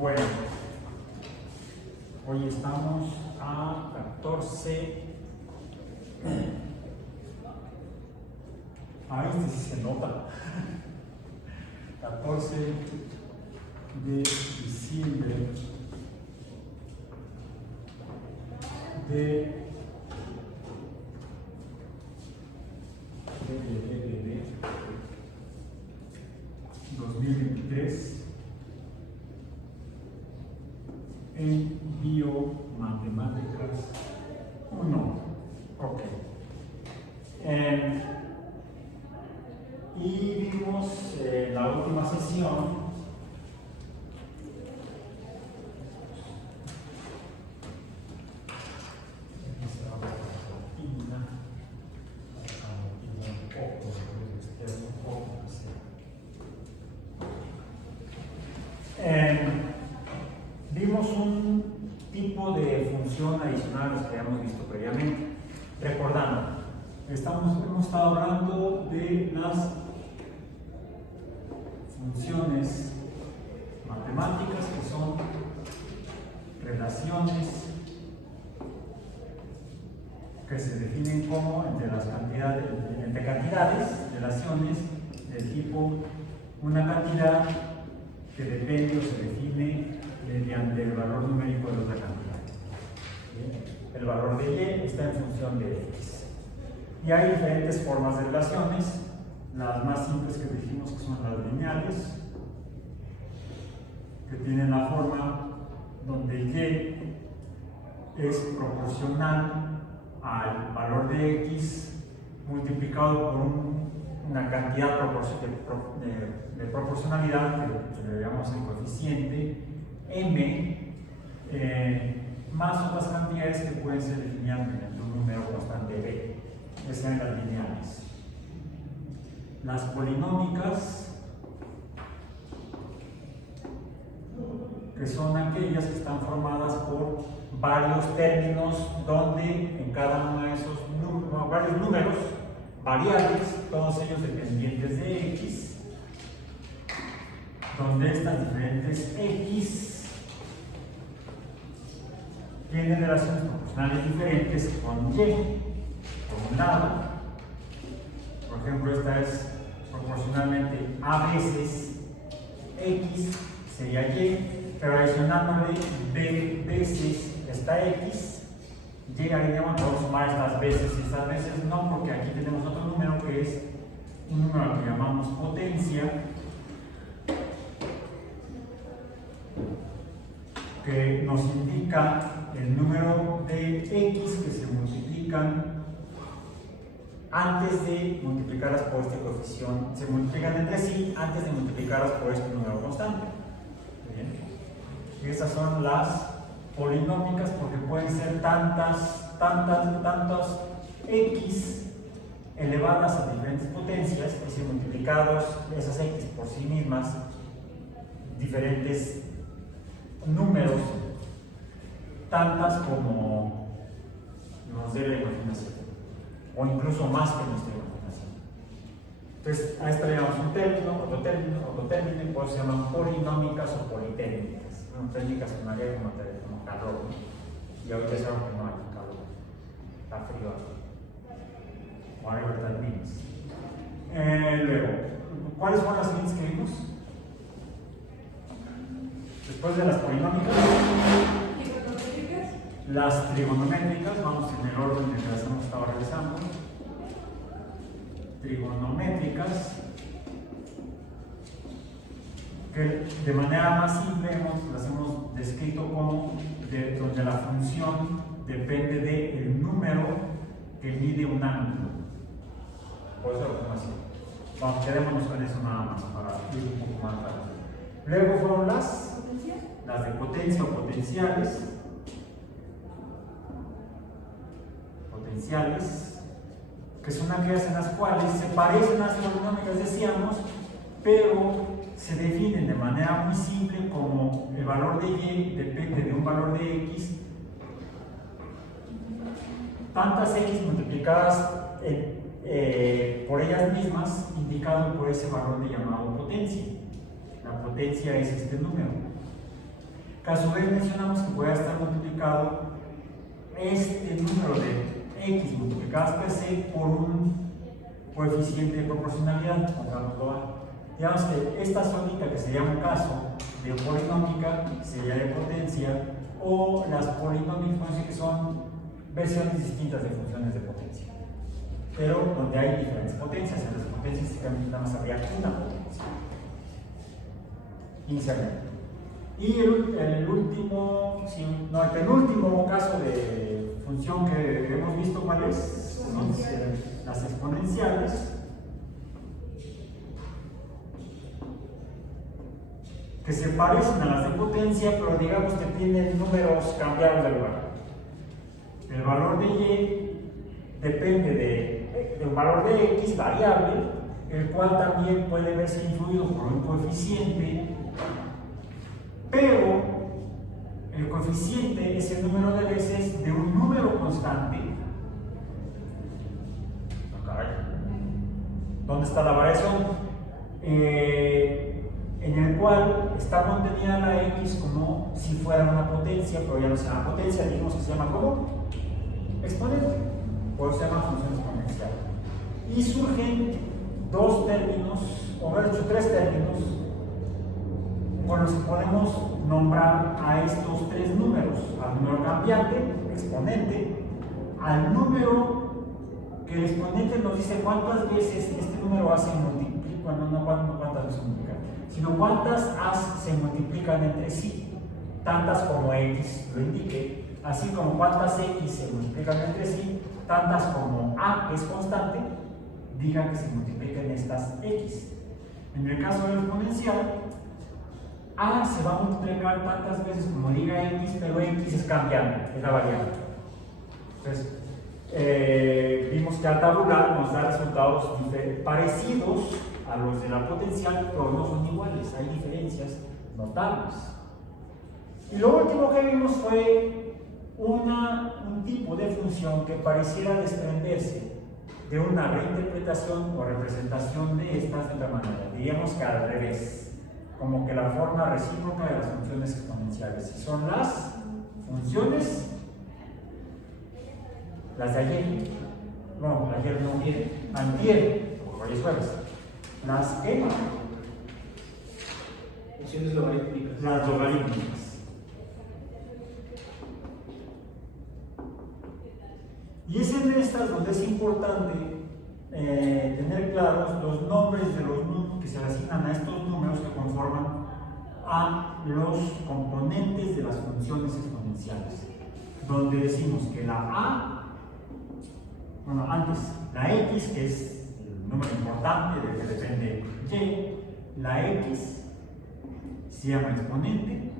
Bueno, hoy estamos a 14. Este sí se nota. 14 de diciembre de 2023 en Biomatemáticas 1. Ok. Y vimos la última sesión vimos un tipo de función adicional a los que habíamos visto previamente. Recordando, hemos estado hablando de las funciones matemáticas que son relaciones que se definen como entre cantidades, relaciones del tipo una cantidad que depende o se define mediante el valor numérico de otra cantidad. ¿Bien? El valor de y está en función de x. Y hay diferentes formas de relaciones. Las más simples que dijimos que son las lineales, que tienen la forma donde y es proporcional al valor de x multiplicado por una cantidad de proporcionalidad que le llamamos el coeficiente m, más otras cantidades que pueden ser definidas mediante un número constante b. Esas son las lineales. Las polinómicas, que son aquellas que están formadas por varios términos donde en cada uno de esos varios números variables, todos ellos dependientes de x, donde estas diferentes x tienen relaciones proporcionales diferentes con y. Por un lado, por ejemplo, esta es proporcionalmente a veces x sería y, pero adicionándole b veces esta x, llegaríamos a sumar estas veces y estas veces no, porque aquí tenemos otro número que es un número que llamamos potencia, que nos indica el número de x que se multiplican antes de multiplicarlas por este coeficiente, se multiplican entre sí antes de multiplicarlas por este número constante. Bien. Y estas son las polinómicas porque pueden ser tantas x elevadas a diferentes potencias, es decir, multiplicados esas x por sí mismas, diferentes números, tantas como nos dé la imaginación, o incluso más que nuestra imaginación. Entonces, a esta le llamamos un término, otro término, y por eso se llaman polinómicas o politérmicas. Técnicas que María como calor, y ahorita es algo que no hay calor, está frío aquí. Whatever that means. Luego, ¿cuáles fueron las siguientes que vimos? Después de las polinómicas, las trigonométricas, vamos en el orden en que las hemos estado realizando. Trigonométricas, que de manera más simple las hemos descrito como donde la función depende del número que mide un ángulo. Por eso lo pongo así. Vamos, quedémonos con eso nada más para ir un poco más rápido. Luego fueron las de potencia o potenciales. Que son aquellas en las cuales se parecen a las polinómicas, decíamos, pero se definen de manera muy simple como el valor de y depende de un valor de x, tantas x multiplicadas por ellas mismas, indicado por ese valor de llamado potencia. La potencia es este número. que a su vez mencionamos que puede estar multiplicado este número de x multiplicadas per c por un coeficiente de proporcionalidad, pongamos global. Digamos que esta solita, que sería un caso de polinómica, sería de potencia, o las polinómicas que son versiones distintas de funciones de potencia, pero donde hay diferentes potencias. En las potencias nada más habría una potencia inicialmente. Y el último, no, el penúltimo caso de función que hemos visto, ¿cuál es? Son las exponenciales, que se parecen a las de potencia, pero digamos que tienen números cambiados de lugar. El valor de y depende de un valor de x variable, el cual también puede verse influido por un coeficiente, pero el coeficiente es el número de veces de un número constante. ¿Dónde está la variación? En el cual está contenida la x como si fuera una potencia, pero ya no se llama potencia, dijimos que se llama ¿cómo? Exponente, por eso se llama función exponencial. Y surgen dos términos, o mejor dicho, tres términos, con los que podemos nombrar a estos tres números: al número cambiante, exponente, al número que el exponente nos dice cuántas veces este número A se multiplica, no cuántas veces se multiplica, sino cuántas A se multiplican entre sí, tantas como X lo indique, así como cuántas X se multiplican entre sí, tantas como A, que es constante, diga que se multipliquen estas X. En el caso del exponencial, A se va a multiplicar tantas veces como diga X, pero X es cambiante, es la variable. Entonces, vimos que al tabular nos da resultados parecidos a los de la potencial, pero no son iguales, hay diferencias notables. Y lo último que vimos fue un tipo de función que pareciera desprenderse de una reinterpretación o representación de estas de otra manera. Diríamos que al revés, como que la forma recíproca de las funciones exponenciales. Y son las funciones, las de ayer, no, ayer no, antier, por varias jueves. Las que funciones logarítmicas. Las logarítmicas. Y es en estas donde es importante tener claros los nombres de los números que se le asignan a estos números que conforman a los componentes de las funciones exponenciales, donde decimos que la A, bueno, antes la X, que es el número importante del que depende Y, la X se llama exponente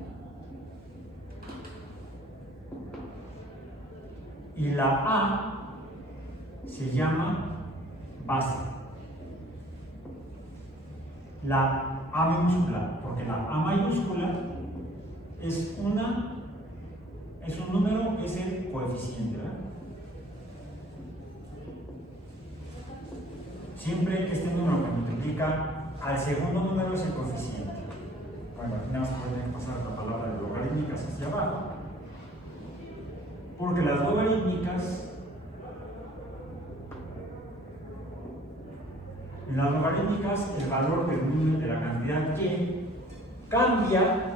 y la A se llama base. La A minúscula, porque la A mayúscula es un número que es el coeficiente, ¿verdad? Siempre que este número que multiplica al segundo número es el coeficiente. Bueno, imaginamos que voy a pasar la palabra de logarítmicas hacia abajo, porque las logarítmicas, en las logarítmicas el valor del número de la cantidad y cambia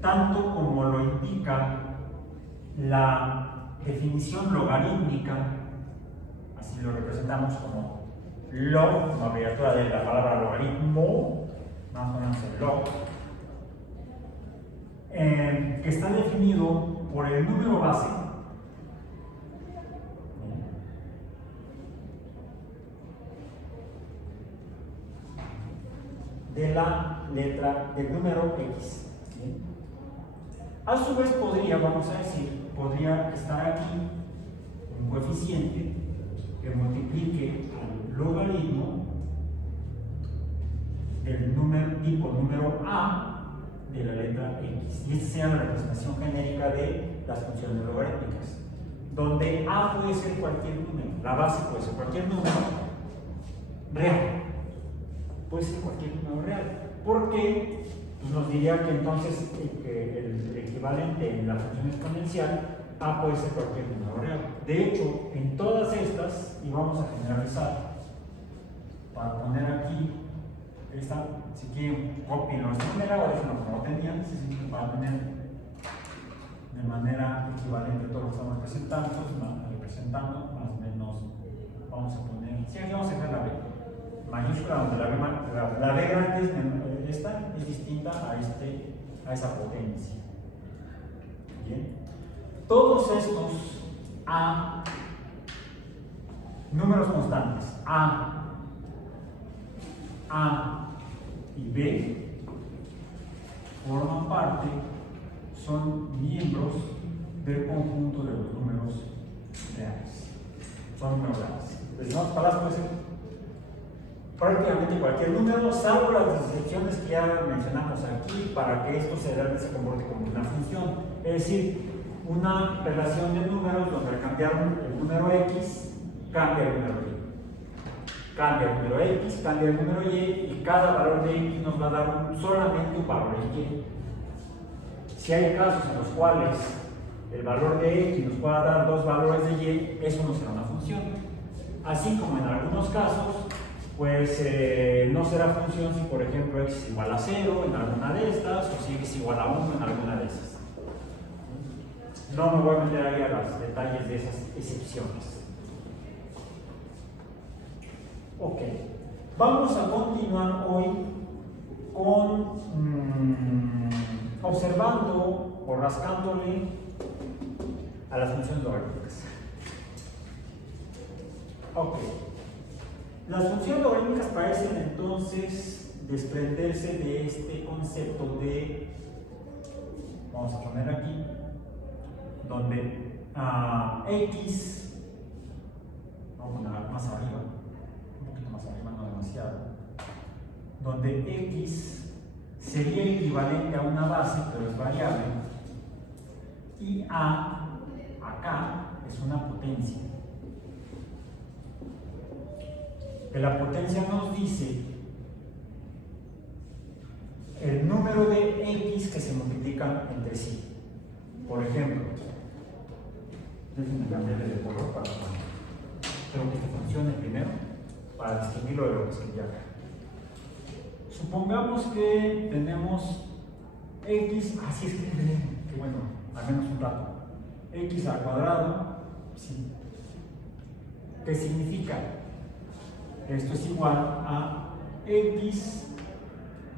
tanto como lo indica la definición logarítmica, así lo representamos como log, como abreviatura de la palabra logaritmo, más o menos el log, que está definido por el número base de la letra del número X. A su vez podría estar aquí un coeficiente que multiplique al logaritmo del tipo número A de la letra X. Y esta sea la representación genérica de las funciones logarítmicas, donde A puede ser cualquier número, la base puede ser cualquier número real, puede ser cualquier número real. Porque pues nos diría que entonces que el equivalente en la función exponencial a puede ser cualquier número real. De hecho, en todas estas, y vamos a generalizar, para poner aquí, esta, si quieren, copienlo de esta manera, o déjenlo como tenían, para tener de manera equivalente todo lo que estamos representando, más o menos, vamos a poner, sí, aquí vamos a dejar la B mayúscula, donde la B grande esta es distinta a esa potencia. Bien. Todos estos A, números constantes, A y B, forman parte, son miembros del conjunto de los números reales. Son números reales. En otras palabras, puede ser prácticamente cualquier número, salvo las excepciones que ya mencionamos aquí, para que esto se comporte como una función. Es decir, una relación de números donde al cambiar el número X, cambia el número Y. Cambia el número X, cambia el número Y, y cada valor de X nos va a dar solamente un valor de Y. Si hay casos en los cuales el valor de X nos pueda dar dos valores de Y, eso no será una función. Así como en algunos casos, pues no será función si, por ejemplo, X es igual a 0 en alguna de estas, o si X es igual a 1 en alguna de esas. No me voy a meter ahí a los detalles de esas excepciones. Ok, vamos a continuar hoy con observando o rascándole a las funciones logarítmicas. Ok, las funciones logarítmicas parecen entonces desprenderse de este concepto de, vamos a poner aquí, donde X, vamos a poner más arriba, un poquito más arriba, no demasiado, donde X sería equivalente a una base, pero es variable, y A, acá, es una potencia. Que la potencia nos dice el número de X que se multiplican entre sí. Por ejemplo, déjenme cambiarle de color para que funcione primero, para distinguirlo de lo que escribí acá. Supongamos que tenemos X, así es que bueno, al menos un rato, X al cuadrado, sí. ¿Qué significa? Esto es igual a X,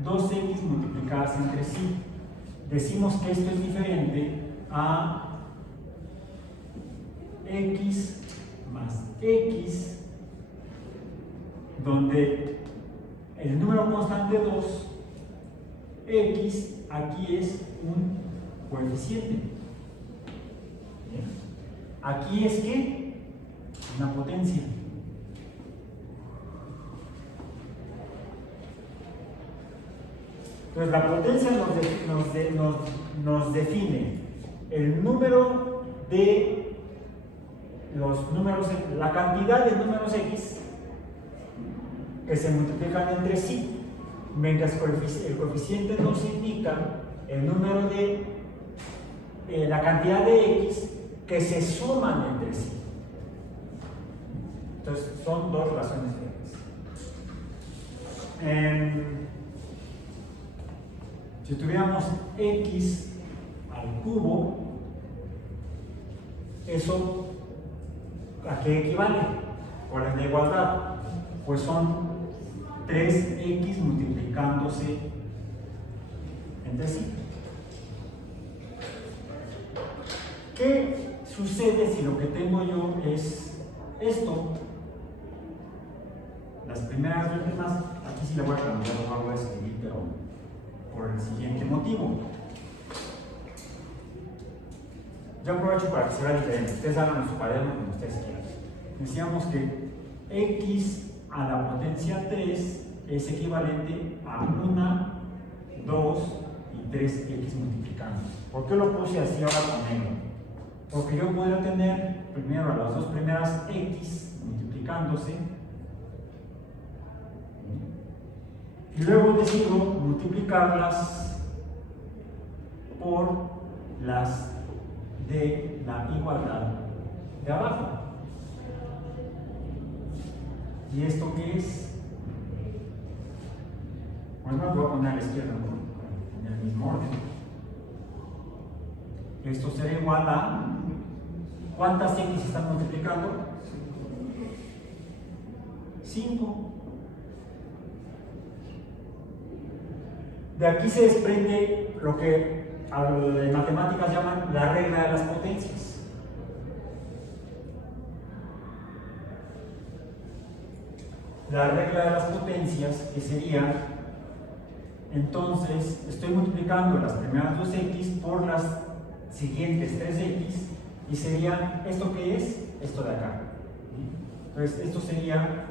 2X multiplicadas entre sí. Decimos que esto es diferente a X más X, donde el número constante 2, X, aquí es un coeficiente. ¿Bien? Aquí es que una potencia. Entonces la potencia nos define el número de los números, la cantidad de números X que se multiplican entre sí, mientras el coeficiente nos indica el número de la cantidad de X que se suman entre sí. Entonces son dos relaciones diferentes. Si tuviéramos X al cubo, ¿eso a qué equivale? ¿Cuál es la igualdad? Pues son 3X multiplicándose entre sí. ¿Qué sucede si lo que tengo yo es esto? Las primeras y últimas, aquí sí le voy a cambiar, no lo voy a escribir, pero por el siguiente motivo. Yo aprovecho para que se vea diferente. Ustedes hagan en su cuaderno como ustedes quieran. Decíamos que X a la potencia 3 es equivalente a 1, 2 y 3X multiplicando. ¿Por qué lo puse así ahora con negro? Porque yo podría tener primero a las dos primeras X multiplicándose Y luego decido multiplicarlas por las de la igualdad de abajo. ¿Y esto qué es? Bueno, lo voy a poner a la izquierda, ¿no? En el mismo orden. Esto será igual a ¿cuántas x están multiplicando? 5. De aquí se desprende lo que en matemáticas llaman la regla de las potencias. La regla de las potencias, que sería, entonces, estoy multiplicando las primeras 2x por las siguientes 3x, y sería, ¿esto qué es? Esto de acá. Entonces, esto sería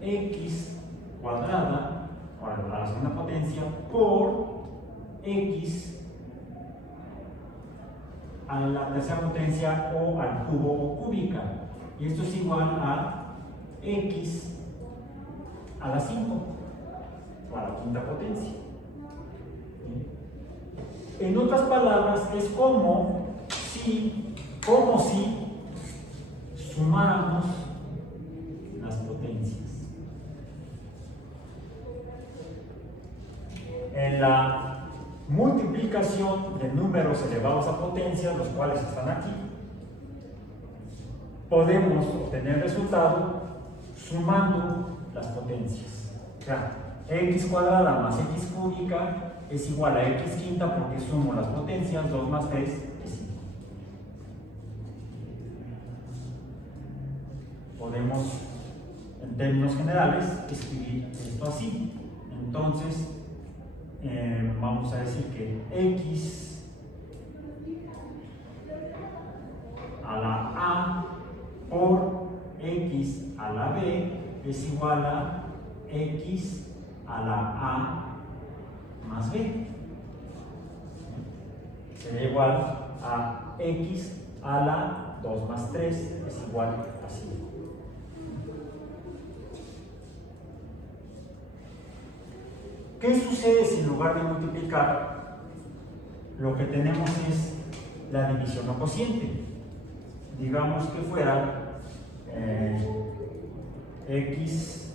x cuadrada, a la segunda potencia, por x a la tercera potencia o al cubo o cúbica. Y esto es igual a x a la 5 o a la quinta potencia. En otras palabras, es como si sumáramos las potencias. En la multiplicación de números elevados a potencias, los cuales están aquí, podemos obtener el resultado sumando las potencias. O sea, x cuadrada más x cúbica es igual a x quinta porque sumo las potencias, 2 más 3 es 5. Podemos, en términos generales, escribir esto así. Entonces, vamos a decir que x a la a por x a la b es igual a x a la a más b. Sería igual a x a la 2 más 3 es igual a 5. ¿Qué sucede si en lugar de multiplicar lo que tenemos es la división o cociente? Digamos que fuera x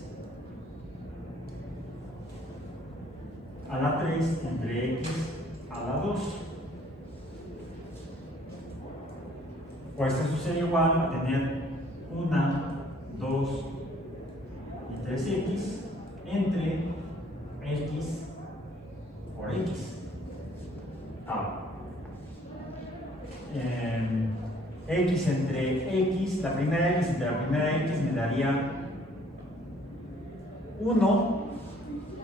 a la 3 entre x a la 2. Pues esto sucede igual a tener 1, 2 y 3x entre x por x. X entre x, la primera x entre la primera x me daría 1,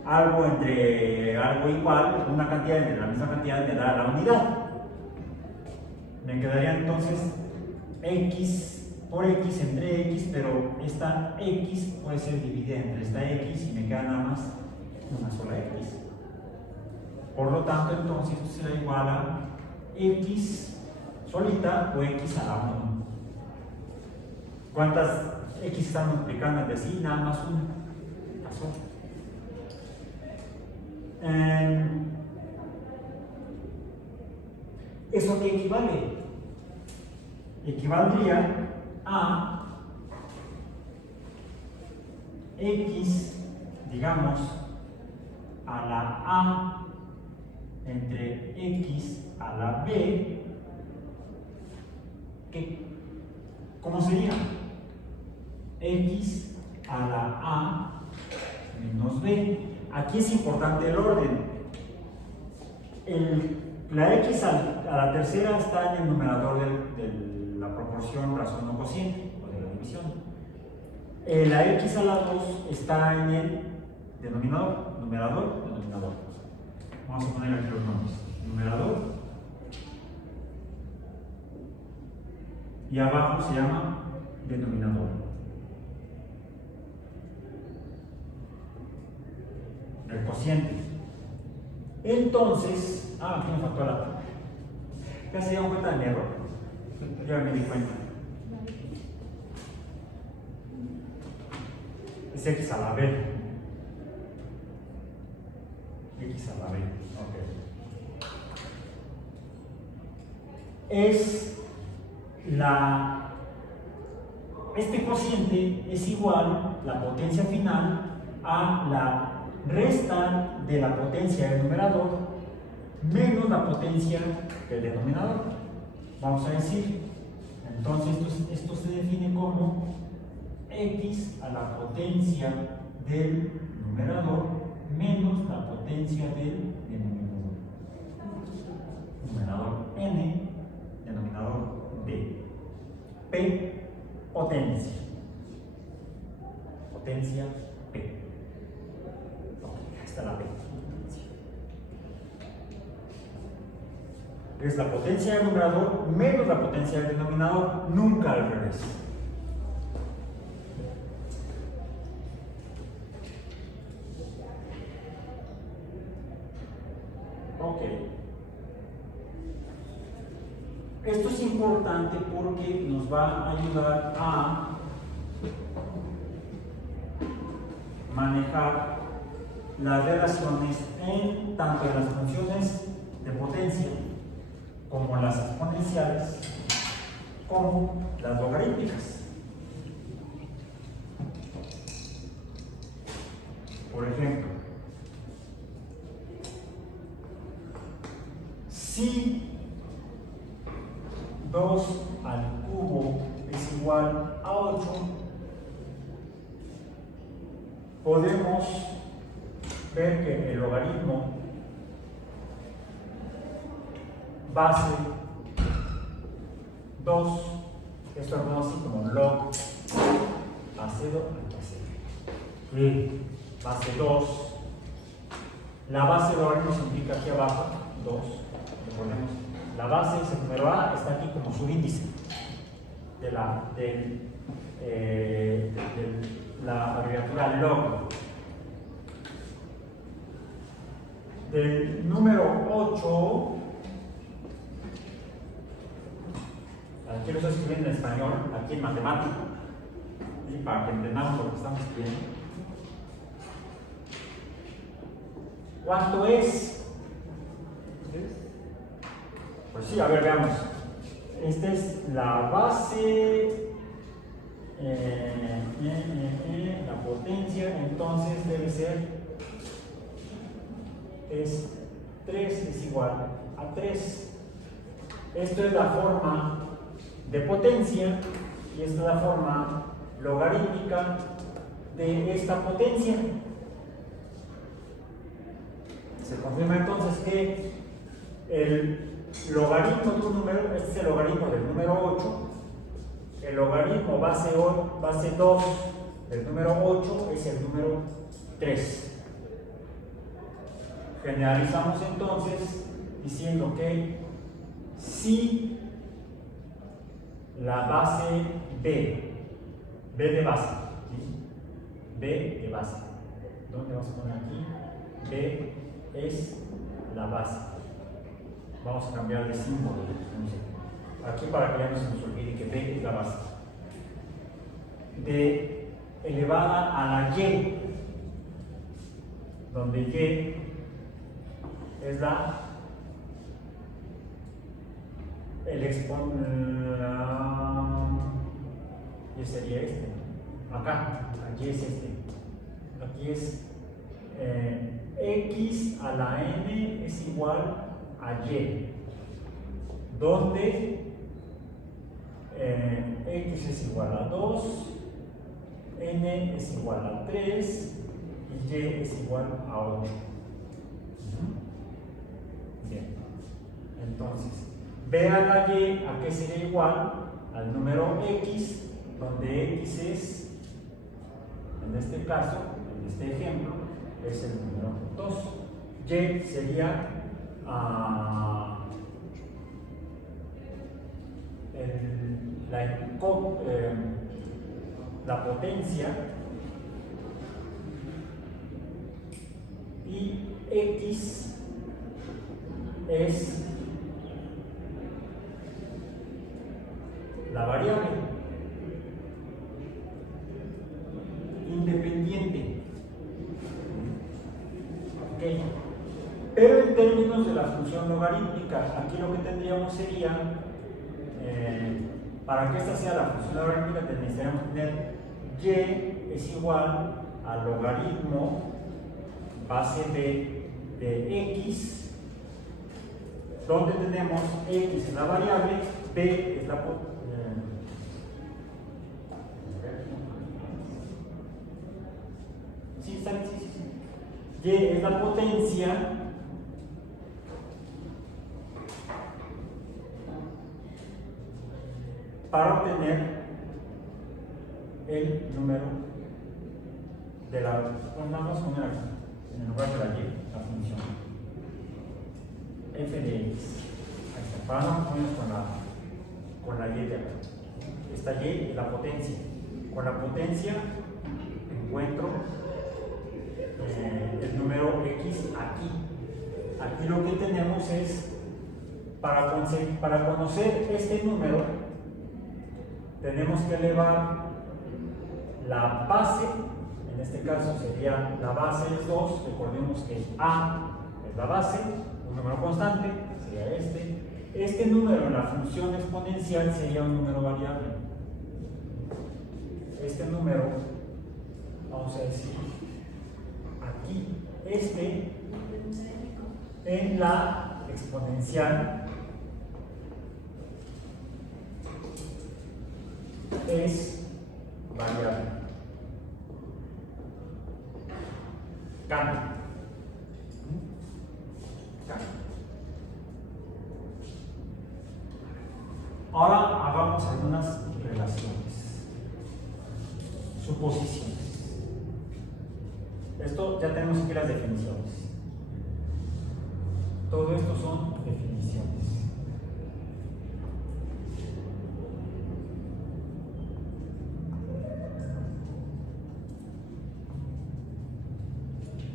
algo entre algo igual, una cantidad entre la misma cantidad me da la unidad. Me quedaría entonces x por x entre x, pero esta x puede ser dividida entre esta x y me queda nada más una sola x. Por lo tanto, entonces esto será igual a x solita o x a la 1. ¿Cuántas x están multiplicando entre sí? Nada más una. Pasó. ¿Eso qué equivale? Equivaldría a x, digamos, a la a entre x a la b, ¿cómo sería? X a la a menos b. Aquí es importante el orden. La x a la tercera está en el numerador de la proporción razón o cociente, o de la división. La x a la 2 está en el denominador, numerador, denominador. Vamos a poner aquí los nombres. Numerador. Y abajo se llama denominador. El cociente. Entonces, aquí me faltó la. ¿Ya se dieron cuenta de mi error? Ya me di cuenta. Es x a la b. x a la b. Este cociente es igual, la potencia final, a la resta de la potencia del numerador menos la potencia del denominador. Vamos a decir, entonces esto se define como x a la potencia del numerador menos la potencia del denominador. Numerador n, denominador d. P, potencia. Potencia P. Ahí está la P. Es la potencia del numerador menos la potencia del denominador, nunca al revés. Ok. Esto es importante porque nos va a ayudar a manejar las relaciones tanto en las funciones de potencia como las exponenciales, como las logarítmicas. Por ejemplo, si 2 al cubo es igual a 8, podemos ver que el logaritmo base 2, esto lo ponemos así como log base 2, base 2, la base del logaritmo se indica aquí abajo, 2, le ponemos la base, es el número a, está aquí como subíndice de la abreviatura log. Del número 8, aquí lo estoy escribiendo en español, aquí en matemático, y para que entendamos lo que estamos escribiendo. ¿Cuánto es? Pues sí, a ver, veamos. Esta es la base, la potencia, entonces debe ser, es 3 es igual a 3. Esto es la forma de potencia y esta es la forma logarítmica de esta potencia. Se confirma entonces que el logaritmo de un número, este es el logaritmo del número 8, el logaritmo base 2 del número 8 es el número 3. Generalizamos entonces diciendo que si la base B de base, ¿sí? B de base, ¿dónde vamos a poner aquí? B es la base. Vamos a cambiar de símbolo, aquí para que ya no se nos olvide que B es la base. De elevada a la Y, donde Y es el exponente, y sería este, acá, aquí es este, aquí es x a la n es igual a y, donde x es igual a 2, n es igual a 3 y y es igual a 8. Bien, entonces b a la y, ¿a qué sería igual? Al número x, donde x es, en este caso, en este ejemplo, es el número 2. Y sería la potencia, y x es la variable independiente. Ok, Pero en términos de la función logarítmica, aquí lo que tendríamos sería, para que esta sea la función logarítmica, necesitaríamos tener y es igual al logaritmo base de x, donde tenemos x es la variable, b es la y es la potencia para obtener el número de la, vamos a poner aquí, en el lugar de la y, la función f de x. Ahí está, para no ponernos con la y de acá. Esta y es la potencia. Con la potencia encuentro el número x aquí. Aquí lo que tenemos es, para conocer este número, tenemos que elevar la base, en este caso sería la base es 2, recordemos que a es la base, un número constante, sería este. Este número en la función exponencial sería un número variable. Este número, vamos a decir, aquí, este, en la exponencial, es variable. Cambia. Ahora hagamos algunas relaciones, suposiciones. Esto ya tenemos aquí las definiciones. Todo esto son definiciones.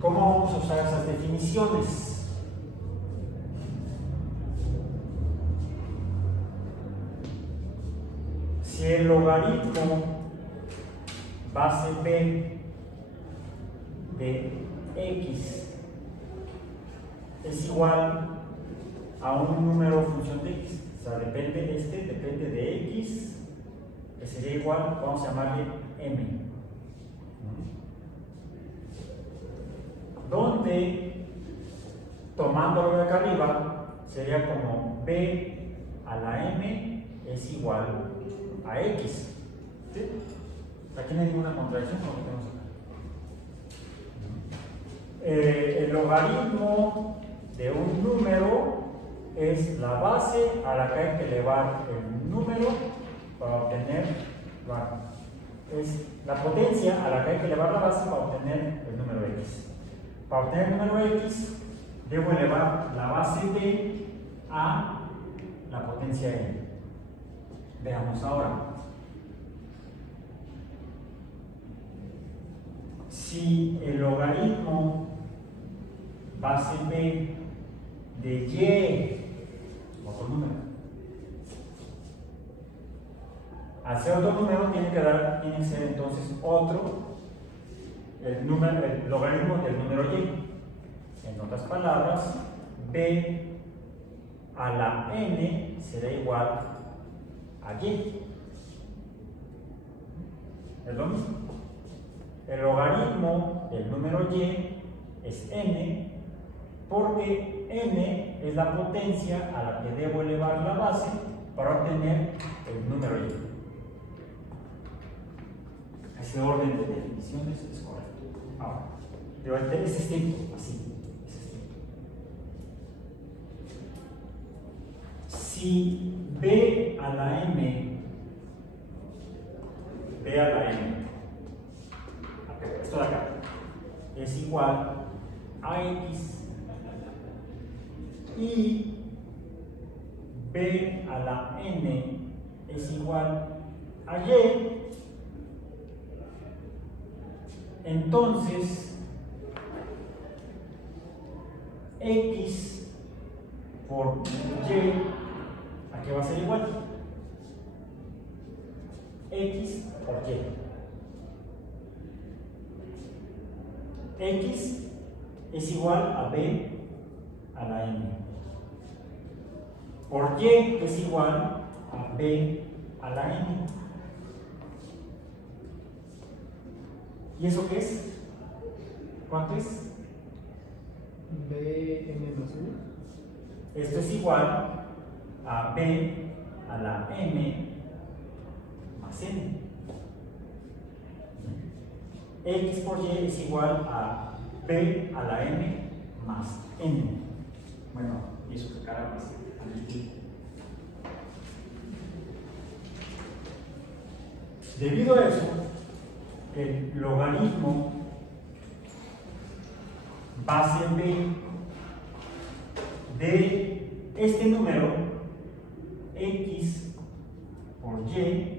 ¿Cómo vamos a usar esas definiciones? Si el logaritmo base b de x es igual a un número función de x, o sea, depende de x, que sería igual, vamos a llamarle m. Donde, tomándolo de acá arriba, sería como b a la m es igual a x. ¿Sí? Aquí no hay ninguna contradicción con lo que tenemos acá. El logaritmo de un número es la base a la que hay que elevar el número para obtener, es la potencia a la que hay que elevar la base para obtener el número x. Para obtener el número x, debo elevar la base b a la potencia n. Veamos ahora. Si el logaritmo base b de y, otro número, al ser otro número tiene que ser entonces otro, el logaritmo del número y. En otras palabras, b a la n será igual a y. Es lo mismo. El logaritmo del número y es n, porque n es la potencia a la que debo elevar la base para obtener el número y. Ese orden de definiciones es correcto. Ahora, es estricto, así. Es estricto. Si b a la m, esto de acá, es igual a x y b a la n es igual a y, entonces x por y, ¿a qué va a ser igual? X por y. X es igual a b a la n, por y, que es igual a b a la n. ¿Y eso qué es? ¿Cuánto es? bn más 1. Esto es igual a b a la m más n. X por y es igual a b a la m más n. Bueno, y eso que caramba es debido a eso, el logaritmo base b de este número x por y,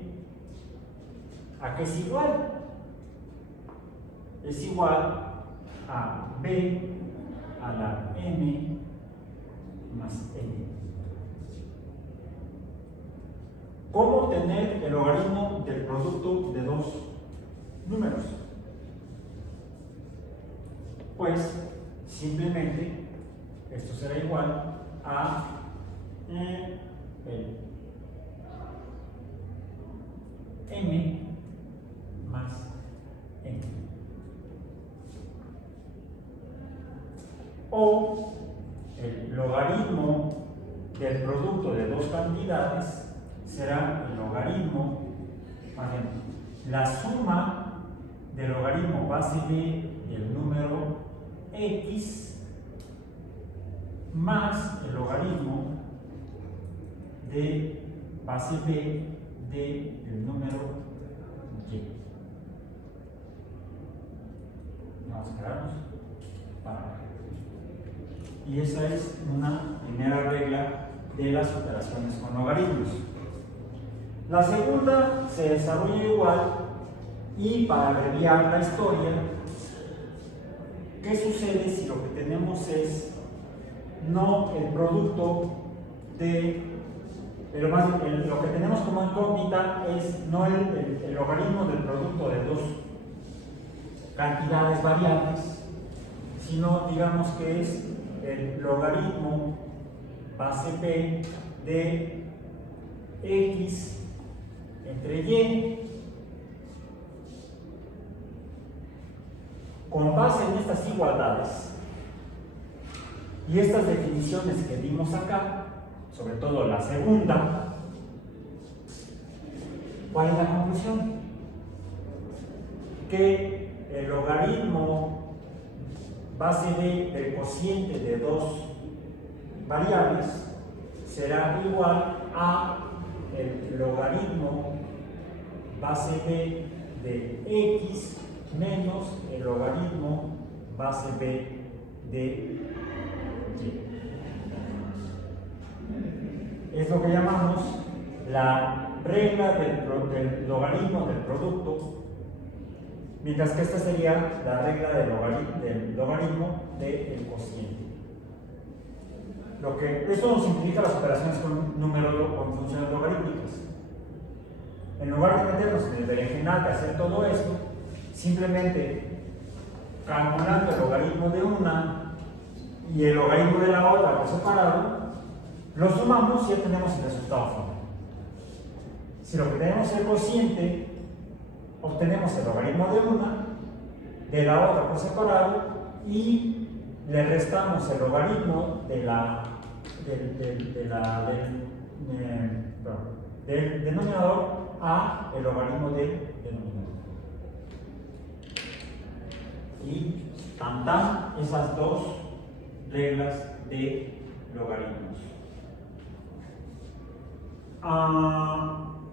¿a qué es igual? Es igual a b a la m más n. ¿Cómo obtener el logaritmo del producto de dos números? Pues simplemente esto será igual a el m más n. O el logaritmo del producto de dos cantidades será el logaritmo, por ejemplo, la suma del logaritmo base b del número x más el logaritmo de base b del número y. Vamos a quedarnos para. Y esa es una primera regla de las operaciones con logaritmos. La segunda se desarrolla igual, y para abreviar la historia, ¿qué sucede si lo que tenemos es no el producto de lo que tenemos como incógnita es no el logaritmo del producto de dos cantidades variables, sino digamos que es el logaritmo base p de x entre y. Con base en estas igualdades y estas definiciones que dimos acá, sobre todo la segunda, ¿cuál es la conclusión? Que el logaritmo base b del cociente de dos variables será igual a el logaritmo base b de x menos el logaritmo base b de y. Es lo que llamamos la regla del logaritmo del producto, mientras que esta sería la regla del logaritmo del cociente. Esto nos simplifica las operaciones con funciones logarítmicas. En lugar de meternos en el berenjenal de hacer todo esto, simplemente calculando el logaritmo de una y el logaritmo de la otra por separado, lo sumamos y ya tenemos el resultado final. Si lo que tenemos es el cociente, obtenemos el logaritmo de una, de la otra por separado, y le restamos el logaritmo del denominador a el logaritmo del denominador. Y tan esas dos reglas de logaritmos.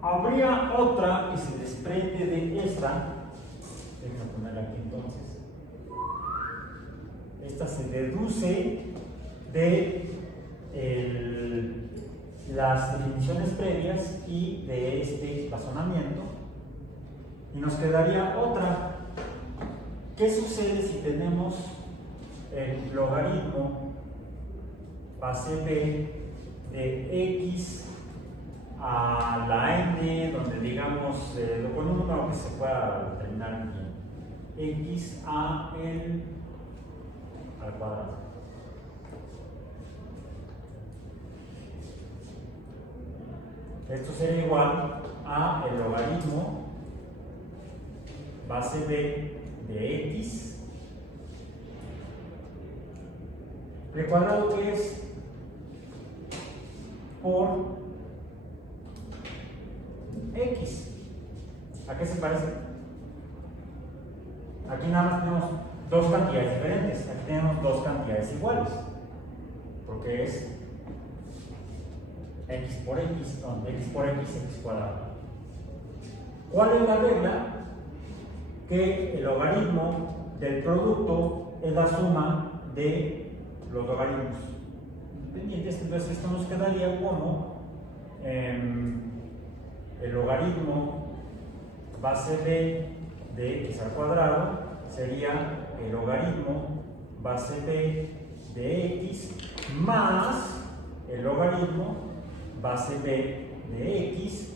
Habría otra que se desprende de esta. Déjenme ponerla aquí entonces. Esta se deduce de las definiciones previas y de este razonamiento. Y nos quedaría otra. ¿Qué sucede si tenemos el logaritmo base b de x a la n, donde digamos con un número que se pueda determinar bien, x al cuadrado? Esto sería igual a el logaritmo base b de x. ¿El cuadrado qué es? Por x. ¿A qué se parece? Aquí nada más tenemos dos cantidades diferentes. Aquí tenemos dos cantidades iguales. Porque es x por x, no, x por x, x cuadrado. ¿Cuál es la regla? Que el logaritmo del producto es la suma de los logaritmos independientes. Entonces esto nos quedaría como el logaritmo base b de x al cuadrado sería el logaritmo base b de x más el logaritmo base b de x.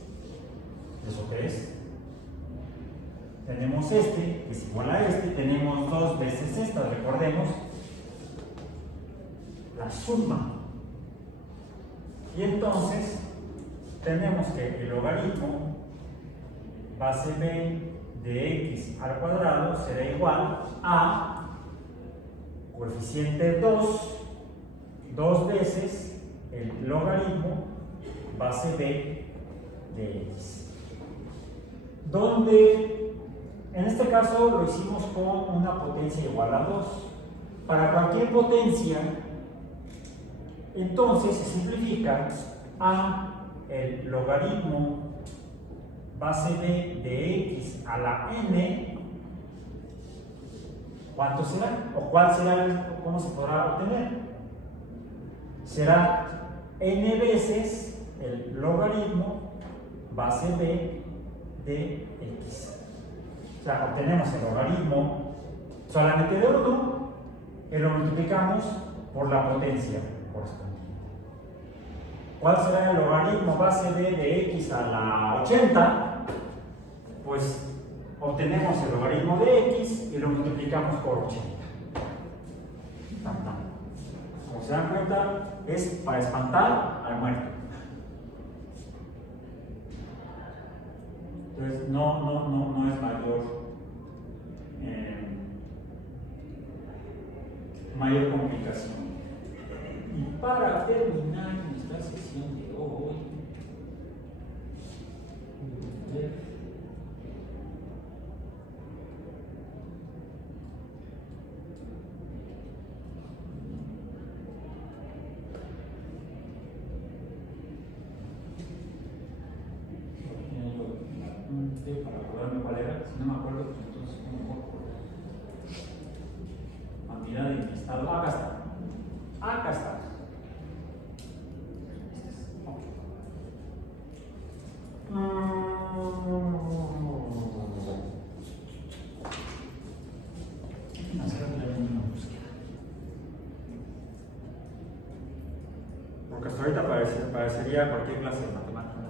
¿Eso qué es? Tenemos este, que es igual a este, tenemos dos veces esta, recordemos, la suma. Y entonces tenemos que el logaritmo base b de x al cuadrado será igual a coeficiente 2, dos veces el logaritmo base b de x. Donde en este caso lo hicimos con una potencia igual a 2. Para cualquier potencia, entonces se simplifica a el logaritmo base b de x a la n. ¿Cuánto será? ¿O cuál será? ¿Cómo se podrá obtener? Será n veces el logaritmo base b de x. O sea, obtenemos el logaritmo solamente de 1 y lo multiplicamos por la potencia correspondiente. ¿Cuál será el logaritmo base b de x a la 80? Pues obtenemos el logaritmo de x y lo multiplicamos por 80. Como se dan cuenta, es para espantar al muerto. Entonces no es mayor complicación. Y para terminar nuestra sesión de hoy, para acordarme cuál era, si no me acuerdo, pues entonces como cantidad de mi estado. Acá está. Acá está. Porque hasta ahorita parecería cualquier clase de matemáticas, ¿no?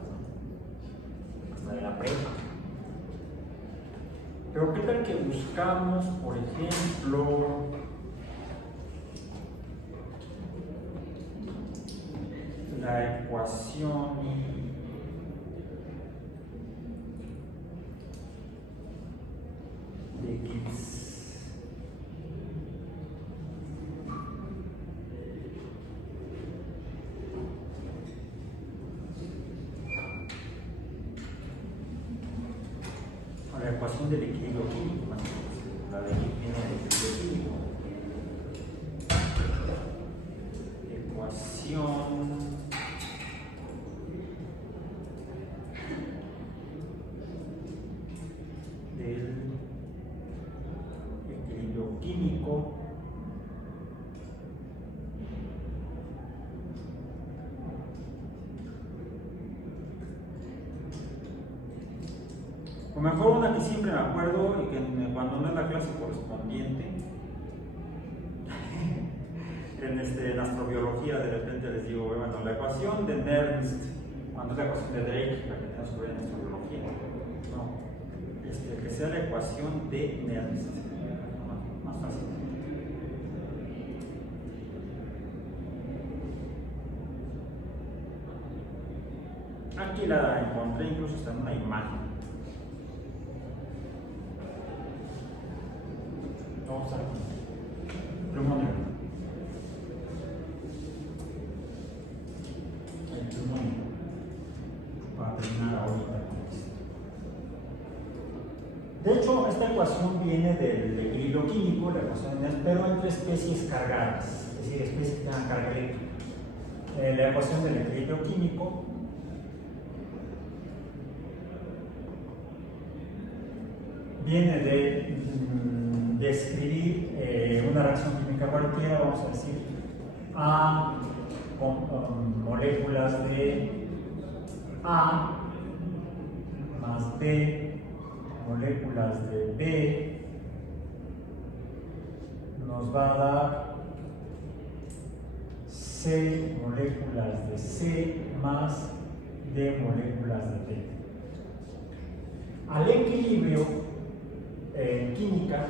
Hasta de la prepa. Pero ¿qué tal que buscamos, por ejemplo, la ecuación de Gibbs? La ecuación del equilibrio químico, la de equilibrio químico. Ecuación del equilibrio químico. O mejor una que siempre me acuerdo y que cuando no es la clase correspondiente, en astrobiología de repente les digo, bueno, la ecuación de Nernst, cuando es la ecuación de Drake, la que tenemos que ver en astrobiología, no, que sea la ecuación de Nernst, más fácil. Aquí la encontré incluso hasta en una imagen. Vamos a plumón negro. El plumón negro. Para terminar ahorita con esto. De hecho, esta ecuación viene del equilibrio químico, la ecuación pero entre especies cargadas, es decir, especies que tengan carga eléctrica. La ecuación del equilibrio químico viene de describir una reacción química cualquiera, vamos a decir, A con moléculas de A más B, moléculas de B, nos va a dar C moléculas de C más D moléculas de B. Al equilibrio en química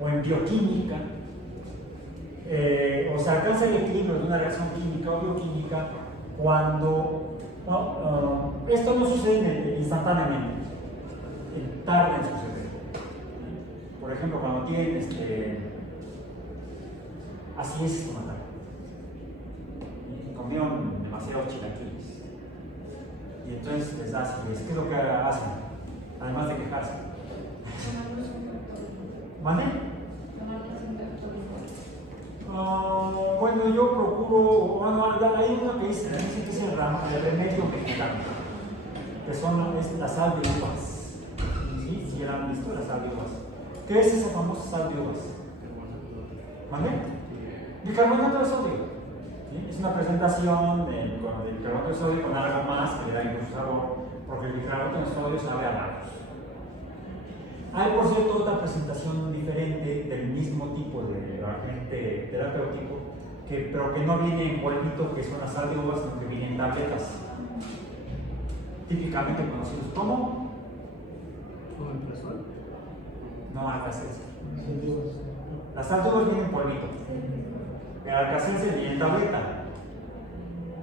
o en bioquímica, o se alcanza el equilibrio de una reacción química o bioquímica cuando esto no sucede instantáneamente, tarda en suceder. Por ejemplo, cuando tienen así es como tal, y comieron demasiados chilaquiles, y entonces les da acidez. ¿Qué es lo que hacen? Además de quejarse. ¿Vale? Bueno, yo procuro, hay uno que dice que es el remedio mexicano, que son la sal de uvas. ¿Sí? ¿Sí han visto la sal de uvas? ¿Qué es esa famosa sal de uvas? ¿Vale? Bicarbonato de sodio. ¿Sí? Es una presentación del bicarbonato de sodio con algo más que le da incluso sabor, porque el bicarbonato de sodio sabe a lagos. Hay, por cierto, otra presentación diferente del mismo tipo de agente terapéutico, pero que no viene en polvito, que es una sal de uvas, sino que viene en tabletas, típicamente conocidos como no, Alka-Seltzer. La sal de uvas viene en polvito, el Alka-Seltzer viene en tableta.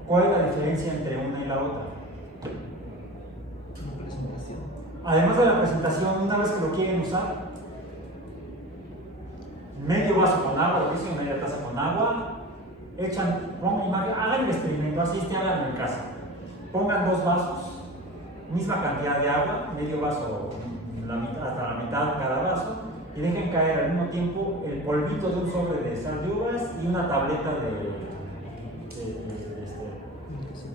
¿Cuál es la diferencia entre una y la otra? Además de la presentación, una vez que lo quieren usar, medio vaso con agua, o media taza con agua, hagan el experimento, así hagan en casa. Pongan 2 vasos, misma cantidad de agua, medio vaso, hasta la mitad cada vaso, y dejen caer al mismo tiempo el polvito de un sobre de sal de uvas y una tableta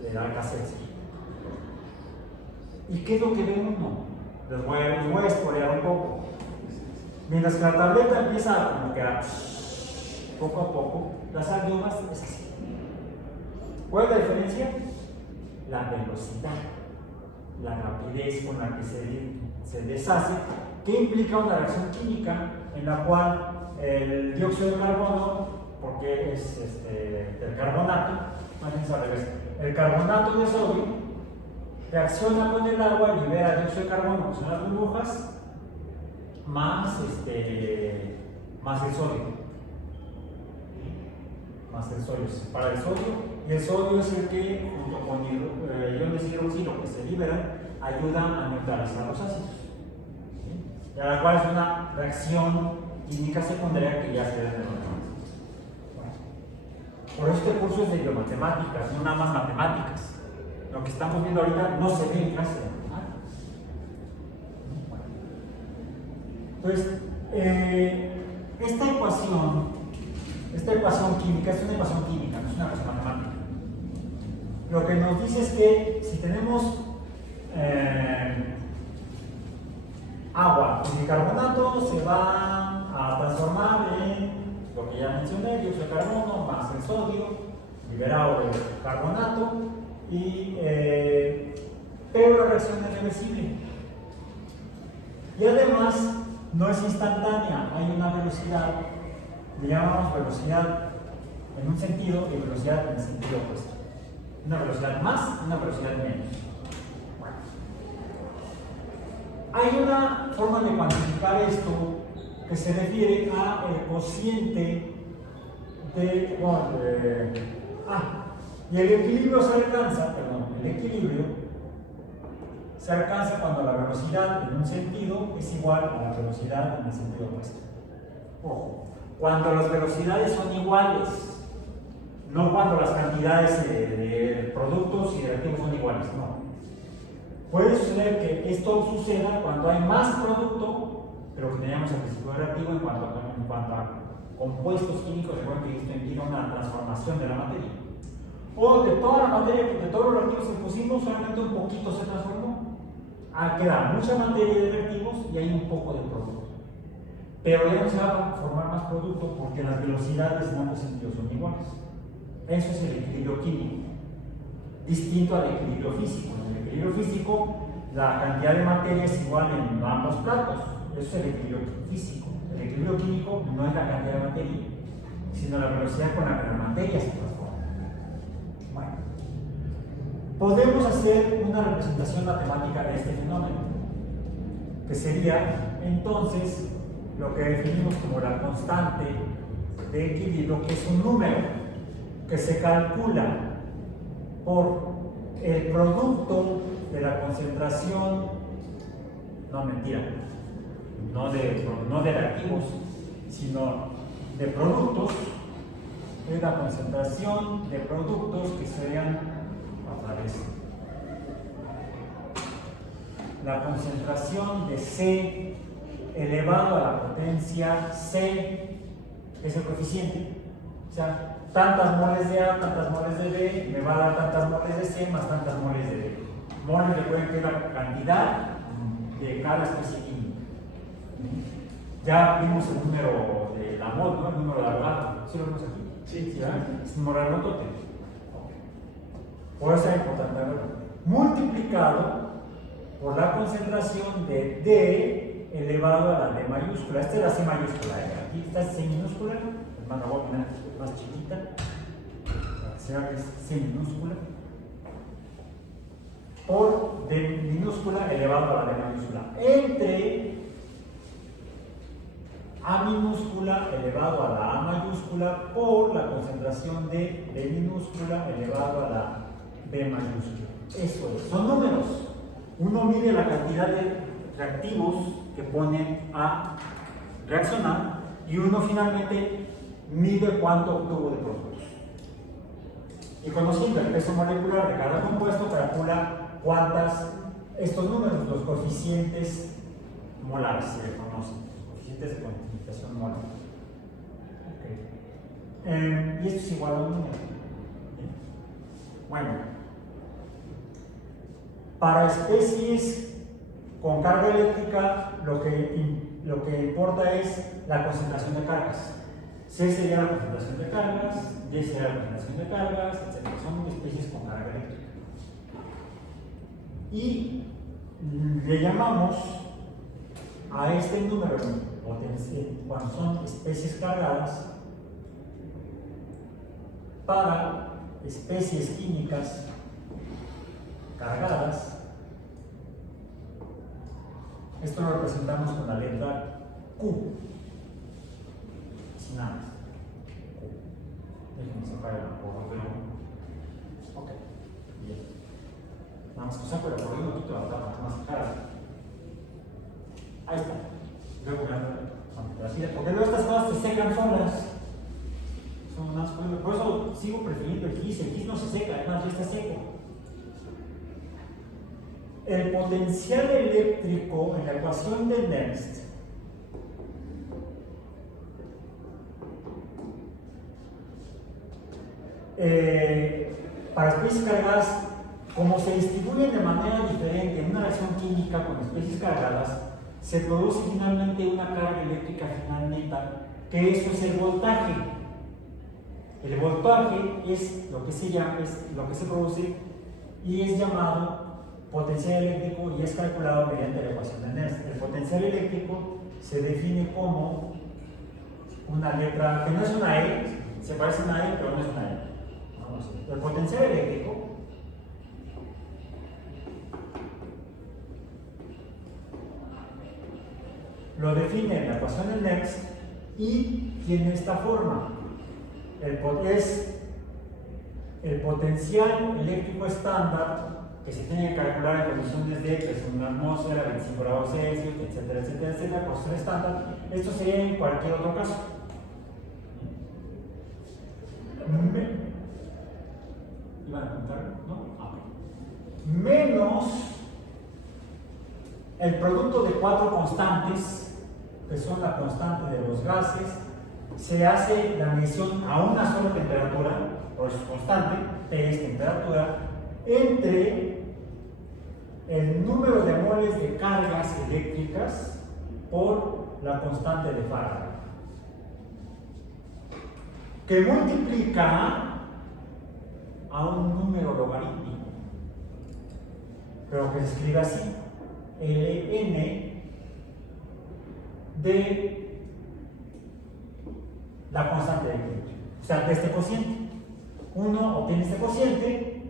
de Alka-Seltzer. ¿Y qué es lo que ve uno? Les voy a spoilear un poco. Mientras que la tableta empieza a como que poco a poco, la sal de uvas es así. ¿Cuál es la diferencia? La velocidad, la rapidez con la que se deshace, que implica una reacción química en la cual el dióxido de carbono, porque es el carbonato, más bien al revés, el carbonato de sodio reacciona con el agua, libera dióxido de carbono, que son las burbujas, más el sodio. Más el sodio, se separa el sodio, y el sodio es el que, junto con iones hidroxilo que se liberan, ayudan a neutralizar los ácidos. ¿Sí? Y a la cual es una reacción química secundaria que ya se debe de Por eso este curso es de biomatemáticas, no nada más matemáticas. Lo que estamos viendo ahorita no se ve en clase. Entonces, esta ecuación química es una ecuación química, no es una ecuación matemática. Lo que nos dice es que si tenemos agua y bicarbonato, se van a transformar en lo que ya mencioné, dióxido de carbono más el sodio liberado del carbonato, pero la reacción es reversible. Y además no es instantánea, hay una velocidad, le llamamos velocidad en un sentido y velocidad en el sentido opuesto. Una velocidad más y una velocidad menos. Hay una forma de cuantificar esto que se refiere al cociente y el equilibrio se alcanza, El equilibrio se alcanza cuando la velocidad en un sentido es igual a la velocidad en el sentido opuesto. Ojo, cuando las velocidades son iguales, no cuando las cantidades de productos y de reactivos son iguales, no. Puede suceder que esto suceda cuando hay más producto, pero que teníamos el principio reactivo en cuanto a compuestos químicos, recuerden que esto implica una transformación de la materia. O de toda la materia, de todos los reactivos que pusimos, solamente un poquito se transformó. Queda mucha materia de reactivos y hay un poco de producto. Pero ya no se va a formar más producto porque las velocidades en ambos sentidos son iguales. Eso es el equilibrio químico, distinto al equilibrio físico. En el equilibrio físico, la cantidad de materia es igual en ambos platos. Eso es el equilibrio físico. El equilibrio químico no es la cantidad de materia, sino la velocidad con la que la materia se transforma. Bueno, podemos hacer una representación matemática de este fenómeno, que sería entonces lo que definimos como la constante de equilibrio, que es un número que se calcula por el producto de la concentración, no de reactivos, sino de productos, es la concentración de productos que serían, otra vez, la concentración de C elevado a la potencia C, es el coeficiente, o sea, tantas moles de A, tantas moles de B, me va a dar tantas moles de C más tantas moles de B. Moles, recuerden que es la cantidad de cada especie química. Ya vimos el número de la mol, ¿no? El número de Avogadro. ¿Sí lo vemos aquí? Sí, ¿verdad? Es un moranotote. Por eso es importante verlo. Multiplicado por la concentración de D elevado a la D mayúscula. Esta es la C mayúscula. Aquí está C minúscula. Hermano, voy a poner más chiquita. Para que se vea que es C minúscula. Por D minúscula elevado a la D mayúscula. Entre A minúscula elevado a la A mayúscula por la concentración de D minúscula elevado a la B mayúscula. Eso es, son números. Uno mide la cantidad de reactivos que ponen a reaccionar y uno finalmente mide cuánto obtuvo de productos. Y conociendo el peso molecular de cada compuesto, calcula estos números, los coeficientes molares, se le conocen, los coeficientes de cuantificación molar. Okay. Y esto es igual a un número. Bueno, para especies con carga eléctrica, lo que importa es la concentración de cargas. C sería la concentración de cargas, D sería la concentración de cargas, etc. Son especies con carga eléctrica. Y le llamamos a este número potencial cuando son especies cargadas para especies químicas cargadas. Esto lo representamos con la letra Q. Sin nada. Déjenme sacar el apoyo. Ok, bien. Nada más que saco el apoyo un poquito de la tapa más cara. Ahí está. Luego porque luego estas cosas se secan solas. Son más cosas. Por eso sigo prefiriendo el GIS. El GIS no se seca, además ya está seco. El potencial eléctrico en la ecuación de Nernst para especies cargadas, como se distribuyen de manera diferente en una reacción química con especies cargadas, se produce finalmente una carga eléctrica final neta, que eso es el voltaje. El voltaje es lo que se produce y es llamado potencial eléctrico y es calculado mediante la ecuación de Nernst. El potencial eléctrico se define como una letra que no es una E, se parece a una E, pero no es una E. El potencial eléctrico lo define la ecuación de Nernst y tiene esta forma. Es el potencial eléctrico estándar que se tiene que calcular en condiciones de presión en la atmósfera, 25 grados Celsius, etcétera, etcétera, etcétera, por ser estándar. Esto sería en cualquier otro caso. ¿Iban a contar? ¿No? Menos el producto de 4 constantes, que son la constante de los gases. Se hace la medición a una sola temperatura, por eso constante, T es temperatura, entre el número de moles de cargas eléctricas por la constante de Faraday, que multiplica a un número logarítmico, pero que se escribe así: Ln de la constante de equilibrio, o sea, de este cociente. Uno obtiene este cociente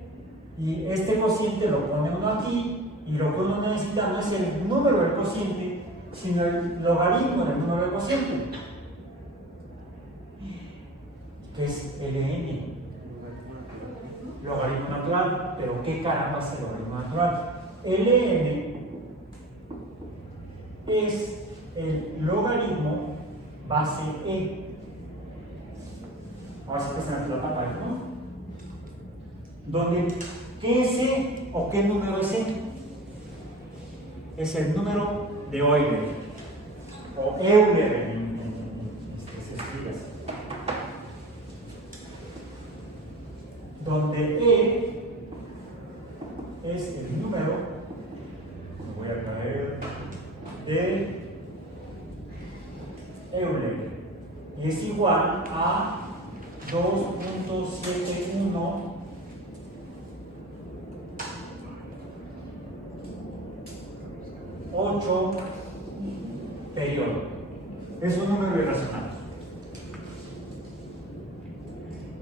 y este cociente lo pone uno aquí, y lo que uno necesita no es el número del cociente, sino el logaritmo del número del cociente, que es Ln, logaritmo natural. Pero ¿qué caramba es el logaritmo natural? Ln es el logaritmo base E. Ahora sí que se me la pantalla, ¿no? Donde, ¿qué es E o qué número es E? Es el número de Euler, o Euler se escribe así. Donde E es el número, me voy a caer, de Euler, y es igual a 2.71 8 periodo. Es un número irracional.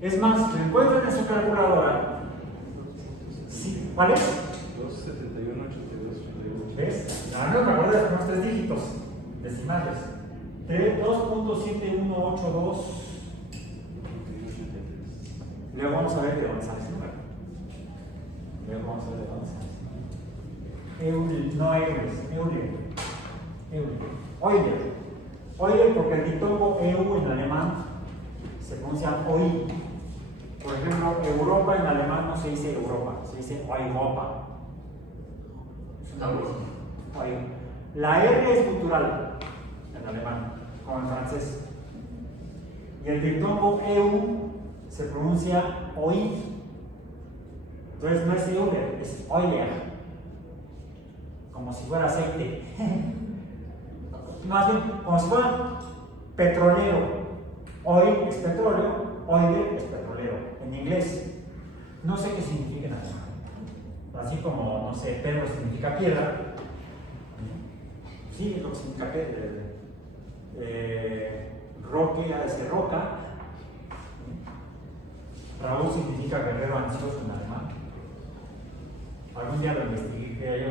Es más, si encuentran en su calculadora, ¿sí? ¿Cuál es? 271, 82, 88. ¿Ves? Nada más me acuerdo de los 3 dígitos decimales. 2.7182. Luego vamos a ver de dónde sale ese número. Luego vamos a ver de dónde sale ese número. Euler, no Euler. Euler, porque el diptongo EU en alemán se pronuncia OI. Por ejemplo, Europa en alemán no se dice Europa, se dice Europa. Es una La R es cultural en alemán, como en francés. Y el diptongo EU se pronuncia OI. Entonces no es Euler, es Euler. Como si fuera aceite. Más bien, como si fuera petrolero. Oil es petróleo, Euler es petrolero. En inglés. No sé qué significa en alemán. Así como, no sé, Pedro significa piedra. Sí, es lo que significa piedra. Roque ha de ser roca. Raúl significa guerrero ansioso en alemán. Algún día lo investigué, creo yo,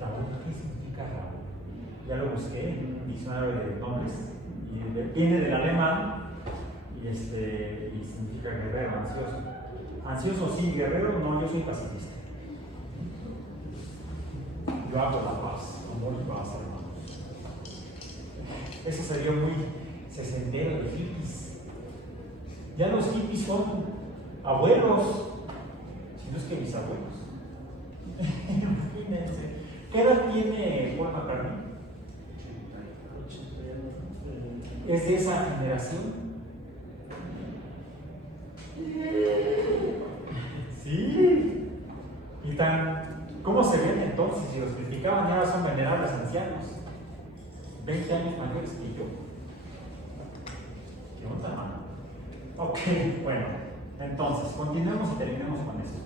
Raúl, ¿qué significa Raúl? Ya lo busqué en un diccionario de nombres y viene del alemán y significa guerrero ansioso. Ansioso sí, guerrero no, yo soy pacifista. Yo hago la paz, amor y paz, hermanos. Eso sería muy sesentero de hippies. Ya los hippies son abuelos, si no es que mis abuelos. Imagínense. ¿Qué edad tiene Paul McCartney? ¿Es de esa generación? Sí. Y ¿cómo se ven entonces? Si los criticaban y ahora son venerables ancianos. 20 años mayores que yo. ¿Qué onda, mano? Ok, bueno. Entonces, continuemos y terminemos con eso.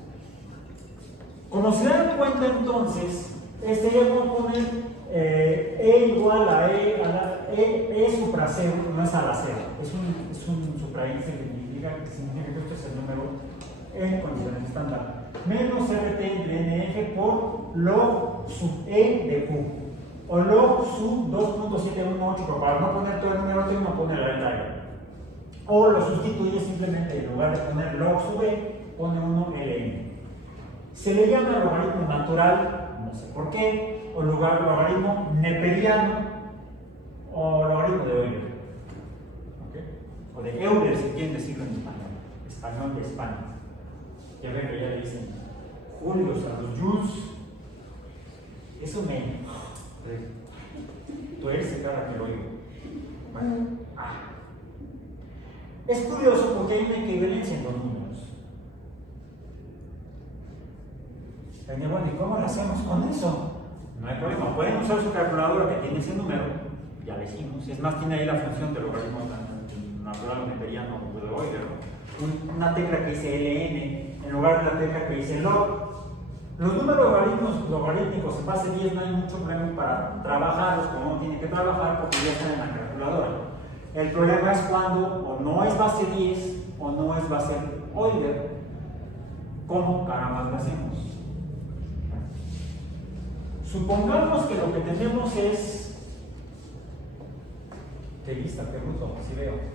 Como se dan cuenta entonces, ya vamos a poner E igual a E supra 0, no es a la 0, es un supraíndice que significa que esto es el número en condiciones estándar. Menos RT entre NF por log sub E de Q, o log sub 2.718, pero para no poner todo el número T, uno pone la letra E. O lo sustituye simplemente, en lugar de poner log sub E, pone uno ln. Se le llama logaritmo natural, no sé por qué, o logaritmo neperiano, o logaritmo de Euler. ¿Okay? O de Euler, si quieren decirlo en español de España. Ya ven que ya le dicen Julius a los Jules. Eso me tuerce cada que lo oigo. Bueno, es curioso porque hay una equivalencia en los números. Bueno, ¿y cómo lo hacemos con eso? No hay problema, pueden usar su calculadora que tiene ese número, ya le hicimos. Es más, tiene ahí la función de logaritmo natural o neperiano o de Euler. Una tecla que dice ln en lugar de la tecla que dice log. Los números logarítmicos en base 10 no hay mucho problema para trabajarlos como uno tiene que trabajar porque ya están en la calculadora. El problema es cuando o no es base 10 o no es base Euler. ¿Cómo caramba lo hacemos? Supongamos que lo que tenemos es. Qué lista, qué bruto, así veo.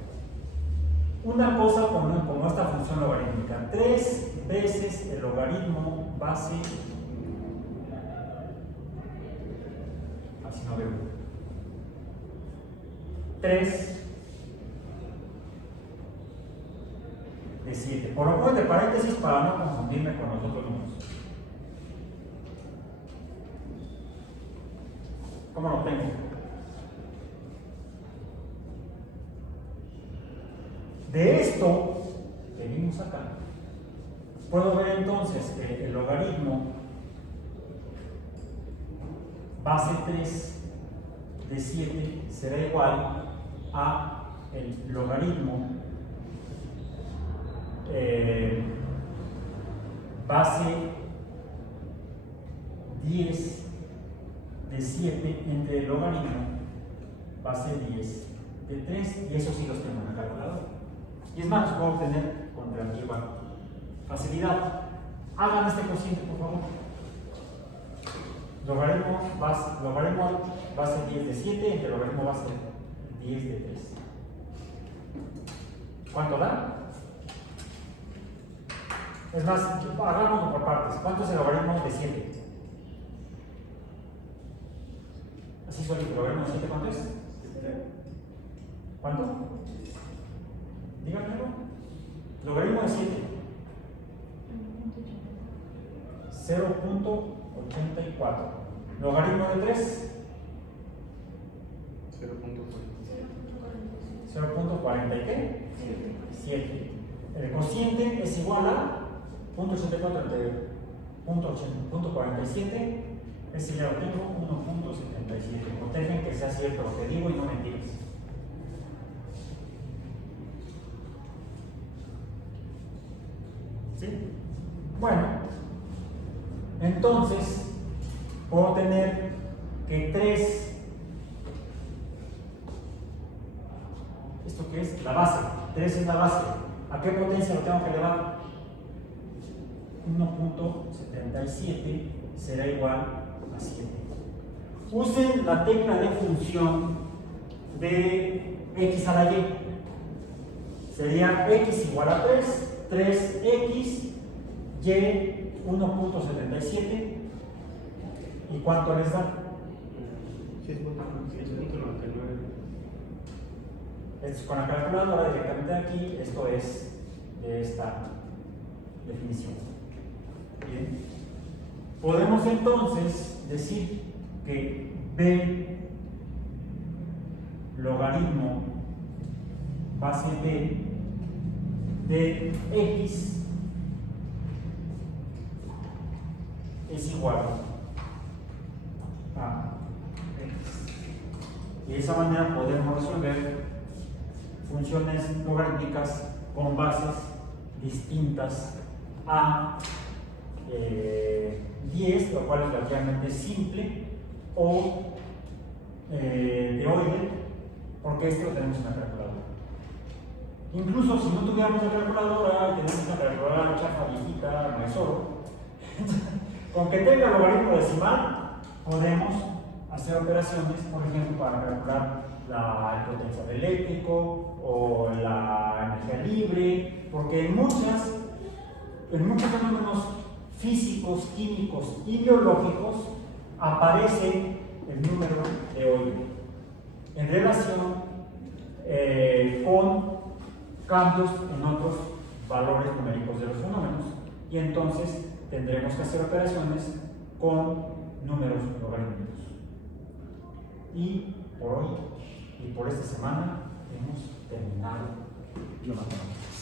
Una cosa como esta función logarítmica. 3 veces el logaritmo base. Así no veo. 3 de 7. Por lo cual, de paréntesis para no confundirme con los otros números. ¿Cómo lo tengo? De esto que vimos acá, puedo ver entonces que el logaritmo base 3 de 7 será igual a el logaritmo base 10 de 7 entre el logaritmo base 10 de 3, y eso sí los tengo en la calculadora. Y es más, los puedo obtener con relativa facilidad. Hagan este cociente, por favor. Logaritmo base 10 de 7 entre logaritmo base 10 de 3. ¿Cuánto da? Es más, hagámoslo por partes. ¿Cuánto es el logaritmo de 7? Así solito, el logaritmo de 7, ¿cuánto es? ¿Cuánto? Díganmelo. Logaritmo de 7. 0.84. Logaritmo de 3. 0.40 y qué? 7. El cociente es igual a 0.84 entre 0.47. Ese ya lo tengo, 1.77. Protegen que sea cierto lo que digo y no mentiras. ¿Sí? Bueno, entonces puedo tener que 3, ¿esto qué es? La base. 3 es la base. ¿A qué potencia lo tengo que elevar? 1.77 será igual a 7. Usen la tecla de función de x a la y. Sería x igual a 3, 3x, y 1.77. ¿Y cuánto les da? 6.99. Esto es con la calculadora directamente aquí. Esto es de esta definición. Bien. Podemos entonces decir que b logaritmo base b de x es igual a x. Y de esa manera podemos resolver funciones logarítmicas con bases distintas a 10, lo cual es relativamente simple, o de Euler, porque esto lo tenemos en la calculadora. Incluso si no tuviéramos la calculadora, tenemos una calculadora chafa, viejita, no es oro. Con que tenga logaritmo decimal, podemos hacer operaciones, por ejemplo, para calcular el potencial eléctrico o la energía libre, porque en muchas en muchos fenómenos físicos, químicos y biológicos aparece el número de Euler en relación con cambios en otros valores numéricos de los fenómenos, y entonces tendremos que hacer operaciones con números logarítmicos. Y por hoy y por esta semana hemos terminado la matemática.